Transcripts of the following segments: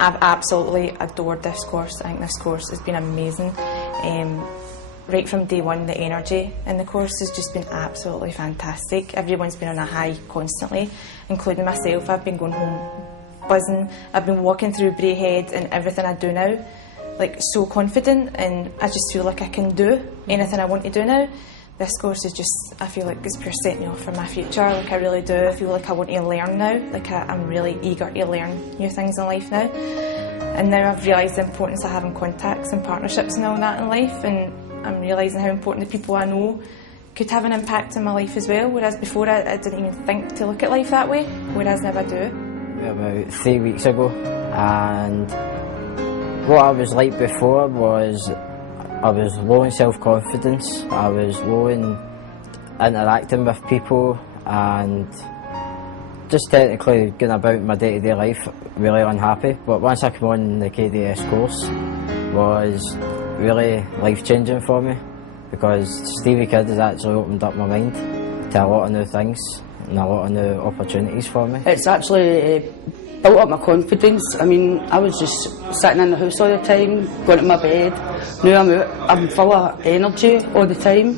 I've absolutely adored this course. I think this course has been amazing. Right from day one, the energy in the course has just been absolutely fantastic. Everyone's been on a high constantly, including myself. I've been going home buzzing. I've been walking through Braehead and everything I do now, like so confident, and I just feel like I can do anything I want to do now. This course is just, I feel like it's pure setting me off for my future. Like I really do. I feel like I want to learn now. Like I'm really eager to learn new things in life now. And now I've realised the importance of having contacts and partnerships and all that in life, and I'm realising how important the people I know could have an impact in my life as well, whereas before I didn't even think to look at life that way, whereas now I do. About 3 weeks ago, and what I was like before was I was low in self-confidence, I was low in interacting with people and just technically going about my day-to-day life really unhappy. But once I came on the KDS course, it was really life-changing for me, because Stevie Kidd has actually opened up my mind to a lot of new things and a lot of new opportunities for me. It's actually built up my confidence. I mean, I was just sitting in the house all the time, going to my bed. Now I'm out, I'm full of energy all the time.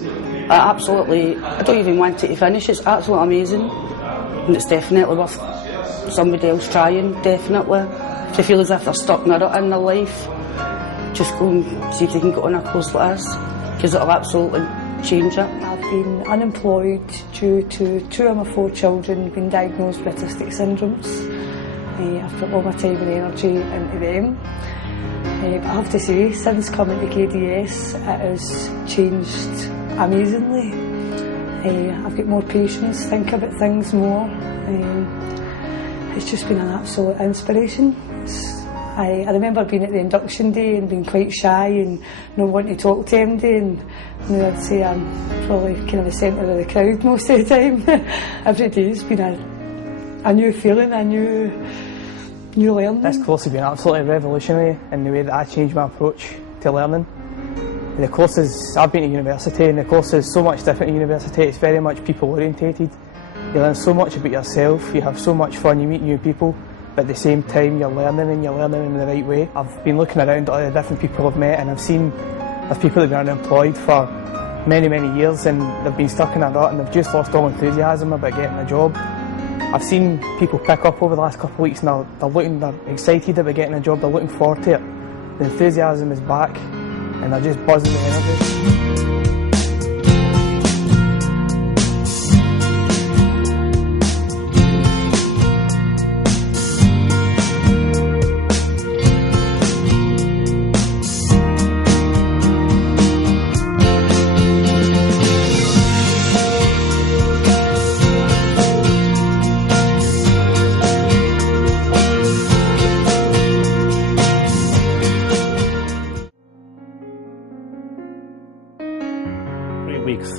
I don't even want it to finish. It's absolutely amazing, and it's definitely worth somebody else trying, definitely. If they feel as if they're stuck in a rut in their life, just go and see if they can get on a course like this, because it'll absolutely change it. I've been unemployed due to 2 of my 4 children being diagnosed with autistic syndromes. I've put all my time and energy into them. But I have to say, since coming to KDS, it has changed amazingly. I've got more patience, think about things more. It's just been an absolute inspiration. I remember being at the induction day and being quite shy and not wanting to talk to anybody, and now I'd say I'm probably kind of the centre of the crowd most of the time. Every day has been a new feeling, a new learning. This course has been absolutely revolutionary in the way that I changed my approach to learning. The courses, I've been to university, and the course is so much different at university. It's very much people orientated. You learn so much about yourself, you have so much fun, you meet new people, but at the same time you're learning, and you're learning in the right way. I've been looking around at all the different people I've met, and I've seen there's people that have been unemployed for many, many years, and they've been stuck in a rut, and they've just lost all enthusiasm about getting a job. I've seen people pick up over the last couple of weeks, and they're excited about getting a job, they're looking forward to it. The enthusiasm is back, and they're just buzzing with energy.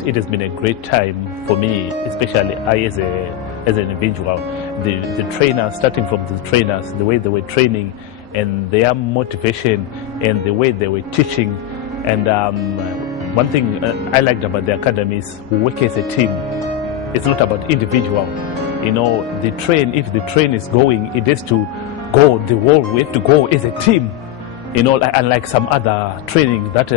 It has been a great time for me, especially I as an individual. The trainers, starting from the trainers, the way they were training and their motivation and the way they were teaching. And one thing I liked about the academy is we work as a team. It's not about individual. You know, the train, if the train is going, it has to go the whole way, to go as a team. You know, unlike some other training that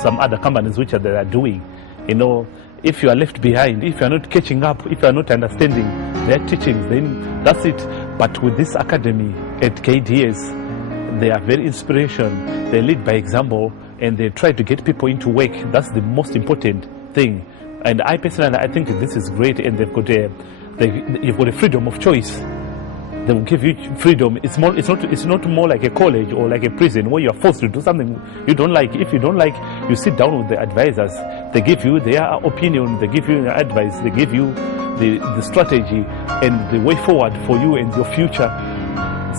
some other companies which they are doing. You know, if you are left behind, if you are not catching up, if you are not understanding their teachings, then that's it. But with this academy at KDS, they are very inspirational. They lead by example, and they try to get people into work. That's the most important thing. And I personally, I think this is great, and they've got you've got a freedom of choice. They will give you freedom. It's not more like a college or like a prison where you are forced to do something you don't like. If you don't like, you sit down with the advisors. They give you their opinion. They give you their advice. They give you the strategy and the way forward for you and your future.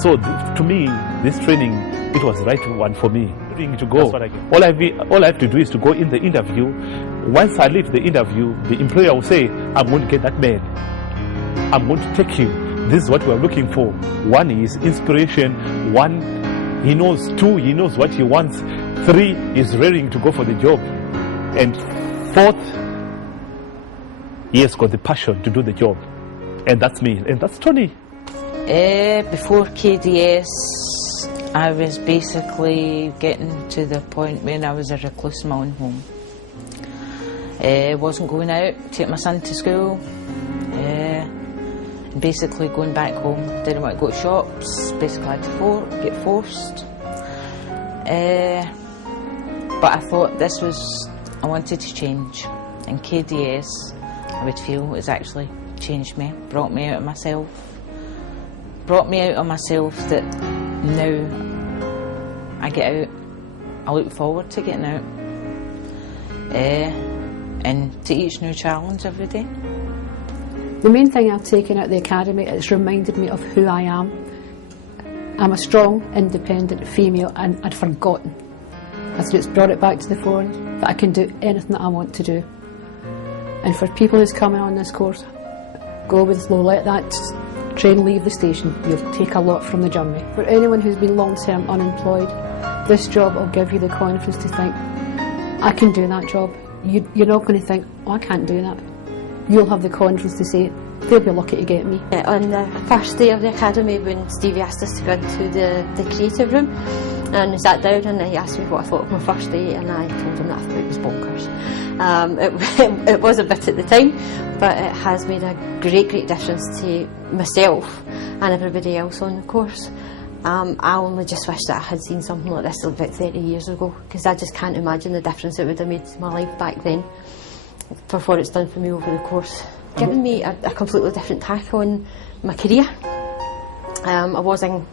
So to me, this training, it was the right one for me. To go. All I have to do is to go in the interview. Once I leave the interview, the employer will say, "I'm going to get that man. I'm going to take you." This is what we're looking for. 1 is inspiration. 1, he knows. 2, he knows what he wants. 3, he's ready to go for the job. And 4th, he has got the passion to do the job. And that's me. And that's Tony. Before KDS, I was basically getting to the point when I was a recluse in my own home. Wasn't going out, take my son to school, basically going back home. Didn't want to go to shops, basically had to get forced. But I thought this was, I wanted to change, and KDS, I would feel, has actually changed me, brought me out of myself. Brought me out of myself that now I get out, I look forward to getting out, and to each new challenge every day. The main thing I've taken out of the academy is reminded me of who I am. I'm a strong, independent female, and I'd forgotten. So it's brought it back to the fore that I can do anything that I want to do. And for people who's coming on this course, go with the flow, let that train leave the station. You'll take a lot from the journey. For anyone who's been long-term unemployed, this job will give you the confidence to think, I can do that job. You're not going to think, oh, I can't do that. You'll have the confidence to say, they'll be lucky to get me. On the first day of the academy, when Stevie asked us to go into the creative room, and we sat down and he asked me what I thought of my first day, and I told him that I thought it was bonkers. It was a bit at the time, but it has made a great difference to myself and everybody else on the course. I only just wish that I had seen something like this about 30 years ago, because I just can't imagine the difference it would have made to my life back then for what it's done for me over the course. Given me a completely different tack on my career. I was in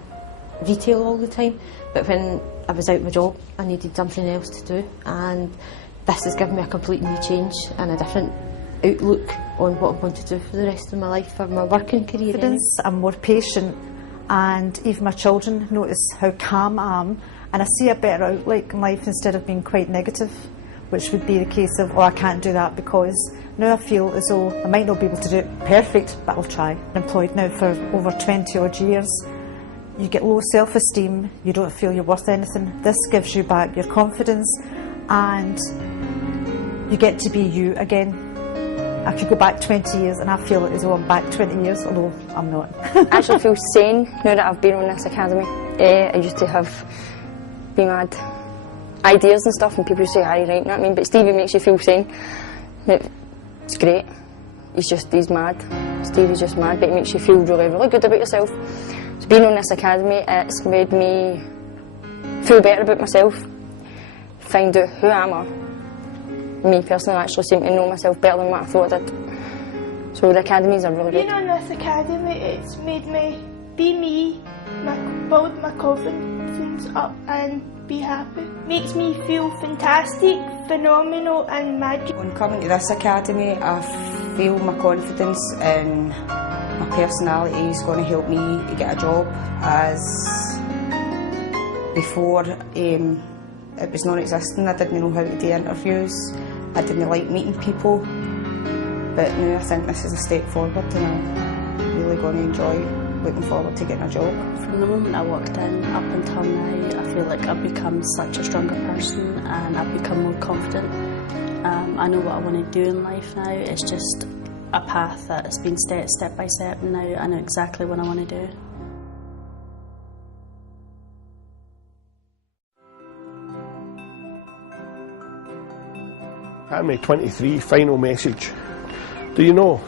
retail all the time, but when I was out of my job I needed something else to do, and this has given me a complete new change and a different outlook on what I'm going to do for the rest of my life, for my working career. I'm more patient, and even my children notice how calm I am, and I see a better outlook in life instead of being quite negative, which would be the case of, oh, I can't do that, because now I feel as though I might not be able to do it perfect, but I'll try. I'm employed now for over 20 odd years. You get low self-esteem, you don't feel you're worth anything. This gives you back your confidence, and you get to be you again. I could go back 20 years and I feel as though I'm back 20 years, although I'm not. I actually feel sane now that I've been on this academy. I used to be mad ideas and stuff, and people say, "Harry, right?" You know what I mean? But Stevie makes you feel sane. It's great. He's mad. Stevie's just mad, but it makes you feel really good about yourself. So being on this academy, it's made me feel better about myself, find out who I am. Me personally, I actually seem to know myself better than what I thought I did. So the academies are really good. Being on this academy, it's made me be me, build my confidence up and be happy. Makes me feel fantastic, phenomenal and magic. On coming to this academy, I feel my confidence and my personality is going to help me to get a job, as before it was non-existent. I didn't know how to do interviews, I didn't like meeting people, but now I think this is a step forward and I'm really going to enjoy looking forward to getting a job. From the moment I walked in up until now, I feel like I've become such a stronger person and I've become more confident. I know what I want to do in life now. It's just a path that has been step by step, and now I know exactly what I want to do. Academy 23, final message. Do you know,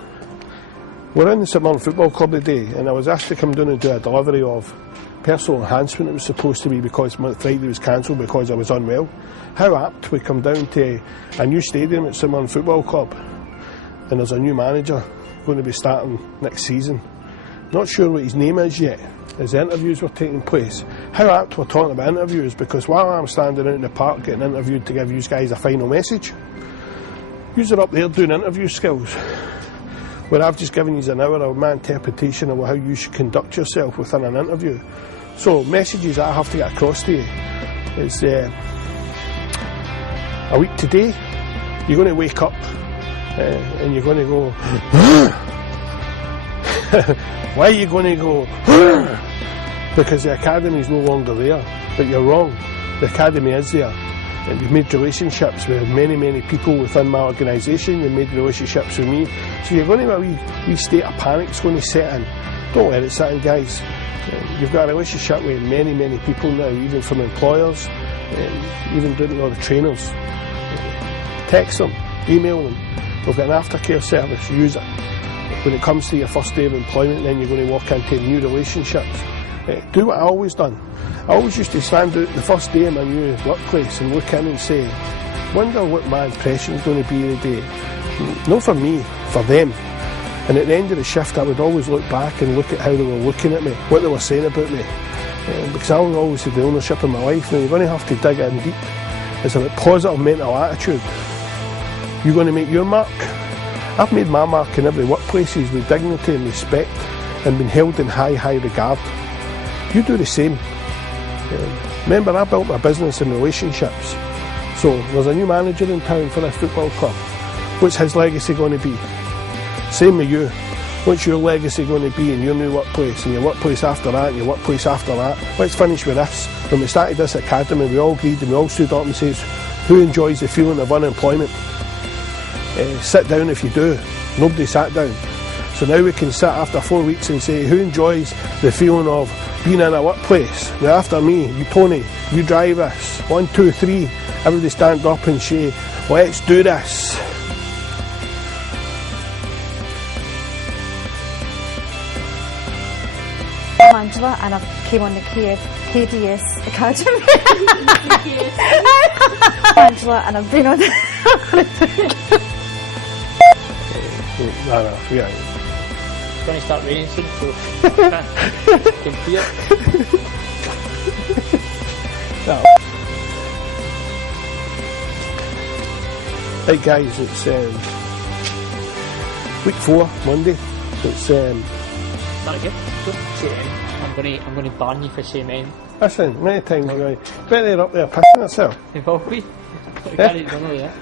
we're in the St Mirren Football Club today, and I was asked to come down and do a delivery of personal enhancement. It was supposed to be because Friday was cancelled because I was unwell. How apt we come down to a new stadium at St Mirren Football Club, and there's a new manager going to be starting next season. Not sure what his name is yet, as the interviews were taking place. How apt we're talking about interviews, because while I'm standing out in the park getting interviewed to give you guys a final message, you are up there doing interview skills, where I've just given you an hour of my interpretation of how you should conduct yourself within an interview. So messages that I have to get across to you is a week today you're going to wake up and you're going to go why are you going to go because the academy is no longer there. But you're wrong, the academy is there. And we've made relationships with many people within my organisation. They've made relationships with me. So you're going to have a wee state of panic that's going to set in. Don't let it sit in, guys. You've got a relationship with many, many people now, even from employers, even down to all the trainers. Text them, email them. We've got an aftercare service, use it. When it comes to your first day of employment, then you're going to walk into new relationships. Do what I always done. I always used to stand out the first day in my new workplace and look in and say, wonder what my impression is going to be today. Not for me, for them. And at the end of the shift, I would always look back and look at how they were looking at me, what they were saying about me. Because I always had the ownership of my life. Now, you're going to have to dig in deep. It's about positive mental attitude. You're going to make your mark. I've made my mark in every workplace with dignity and respect and been held in high, high regard. You do the same. Remember, I built my business in relationships. So there's a new manager in town for this football club. What's his legacy going to be? Same with you. What's your legacy going to be in your new workplace, and your workplace after that, and your workplace after that? Let's finish with this. When we started this academy, we all agreed and we all stood up and said, who enjoys the feeling of unemployment? Sit down if you do. Nobody sat down. So now we can sit after 4 weeks and say, who enjoys the feeling of being in a workplace? Now after me, you Tony, you drive us. 1, 2, 3. Everybody stand up and say, let's do this. I'm Angela and I came on the KDS Academy. Angela and I've been on yeah. It's going to start raining soon, so can see it. No. Right guys, it's week 4, Monday. It's Not again. Don't say it in. I'm going to ban you for saying in. Listen, many times I'm going, bet they're up there pissing herself. They will be. I can't don't know yet.